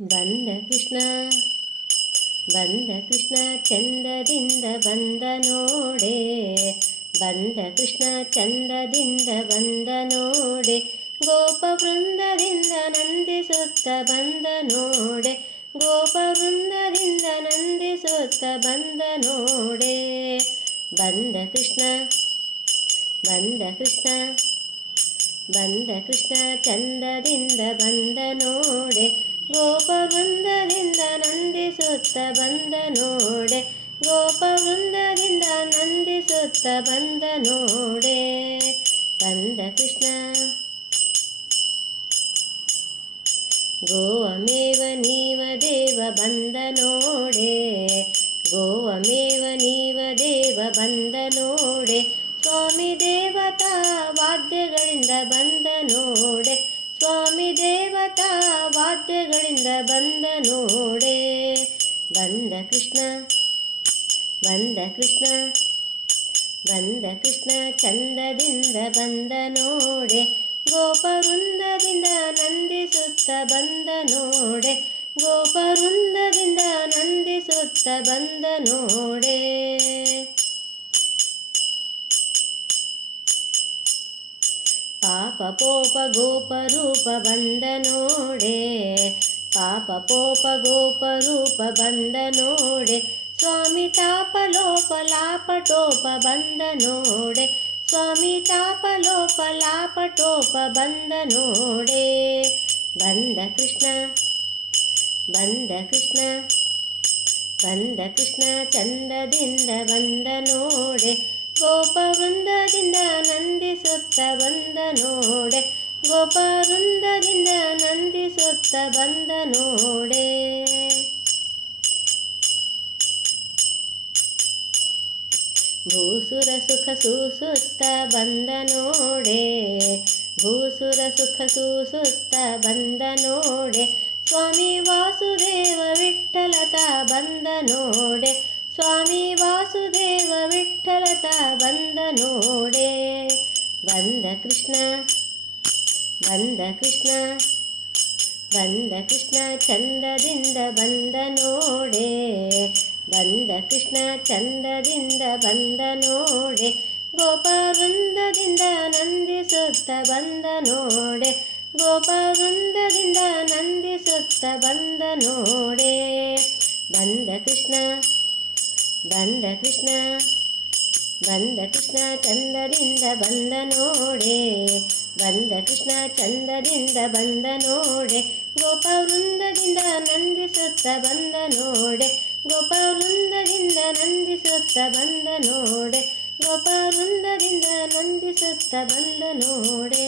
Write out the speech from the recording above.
ಬಂದ ಕೃಷ್ಣ ಬಂದ ಕೃಷ್ಣ ಚಂದದಿಂದ ಬಂದ ನೋಡೆ, ಬಂದ ಕೃಷ್ಣ ಚಂದದಿಂದ ಬಂದ ನೋಡೆ, ಗೋಪ ವೃಂದದಿಂದ ನಂದಿಸುತ್ತ ಬಂದ ನೋಡೆ, ಗೋಪ ವೃಂದದಿಂದ ನಂದಿಸುತ್ತ ಬಂದ ನೋಡೆ. ಬಂದ ಕೃಷ್ಣ ಬಂದ ಕೃಷ್ಣ ಬಂದ ಕೃಷ್ಣ ಚಂದದಿಂದ ಬಂದ ನೋಡೆ, ಗೋಪ ವೃಂದದಿಂದ ನಂದಿಸುತ್ತ ಬಂದ ನೋಡೆ, ಗೋಪ ವೃಂದದಿಂದ ನಂದಿಸುತ್ತ ಬಂದ ನೋಡೆ. ಬಂದ ಕೃಷ್ಣ ಗೋವಮೇವ ನೀವ ದೇವ ಬಂದ ನೋಡೆ, ಗೋವಮೇವ ನೀವ ದೇವ ಬಂದ ನೋಡೆ, ಸ್ವಾಮಿ ದೇವತಾ ವಾದ್ಯಗಳಿಂದ ಬಂದ ನೋಡೆ, ಸ್ವಾಮಿ ದೇವತಾ ವಾದ್ಯಗಳಿಂದ ಬಂದ ನೋಡೆ. ಬಂದ ಕೃಷ್ಣ ಬಂದ ಕೃಷ್ಣ ಬಂದ ಕೃಷ್ಣ ಚಂದದಿಂದ ಬಂದ ನೋಡೆ, ಗೋಪ ವೃಂದದಿಂದ ನಂದಿಸುತ್ತ ಬಂದ ನೋಡೆ, ಗೋಪ ವೃಂದದಿಂದ ನಂದಿಸುತ್ತ ಬಂದ ನೋಡೆ. ಪಾಪ ಪೋಪ ಗೋಪ ರೂಪ ಬಂದ ನೋಡೆ, ಪಾಪ ಪೋಪ ಗೋಪ ರೂಪ ಬಂದ ನೋಡೆ, ಸ್ವಾಮಿ ತಾಪ ಲೋಪ ಲಾಪಟೋಪ ಬಂದ ನೋಡೆ, ಸ್ವಾಮಿ ತಾಪ ಲೋಪ ಲಾಪಟೋಪ ಬಂದ ನೋಡೆ. ಬಂದ ಕೃಷ್ಣ ಬಂದ ಕೃಷ್ಣ ಬಂದ ಕೃಷ್ಣ ಚಂದದಿಂದ ಬಂದ ನೋಡೆ, ಗೋಪ ವೃಂದದಿಂದ ನಂದಿಸುತ್ತ ಬಂದ ನೋಡೆ, ಗೋಪ ವೃಂದದಿಂದ ನಂದಿಸುತ್ತ ಬಂದ ನೋಡೆ. ಭೂಸುರ ಸುಖ ಸೂಸುತ್ತ ಬಂದ ನೋಡೆ, ಭೂಸುರ ಸುಖ ಸೂಸುತ್ತ ಬಂದ ನೋಡೆ, ಸ್ವಾಮಿ ವಾಸುದೇವ ವಿಠ್ಠಲತ ಬಂದ ನೋಡೆ, ಸ್ವಾಮಿ ವಾಸುದೇವ ವಿಠ್ಠಲತ ಬಂದ ನೋಡೆ. ಬಂದ ಕೃಷ್ಣ ಬಂದ ಕೃಷ್ಣ ಬಂದ ಕೃಷ್ಣ ಚಂದದಿಂದ ಬಂದ ನೋಡೆ, ಬಂದ ಕೃಷ್ಣ ಚಂದದಿಂದ ಬಂದ ನೋಡೆ, ಗೋಪ ವೃಂದದಿಂದ ನಂದಿಸುತ್ತ ಬಂದ ನೋಡೆ, ಗೋಪ ವೃಂದದಿಂದ ನಂದಿಸುತ್ತ ಬಂದ ನೋಡೆ. ಬಂದ ಕೃಷ್ಣ ಬಂದ ಕೃಷ್ಣ ಬಂದ ಕೃಷ್ಣ ಚಂದದಿಂದ ಬಂದ ನೋಡೆ, ಬಂದ ಕೃಷ್ಣ ಚಂದದಿಂದ ಬಂದ ನೋಡೆ, ಗೋಪ ವೃಂದದಿಂದ ನಂದಿಸುತ್ತ ಬಂದ ನೋಡೆ, ಗೋಪ ವೃಂದದಿಂದ ನಂದಿಸುತ್ತ ಬಂದ ನೋಡೆ, ಗೋಪ ವೃಂದದಿಂದ ನಂದಿಸುತ್ತ ಬಂದ ನೋಡೆ.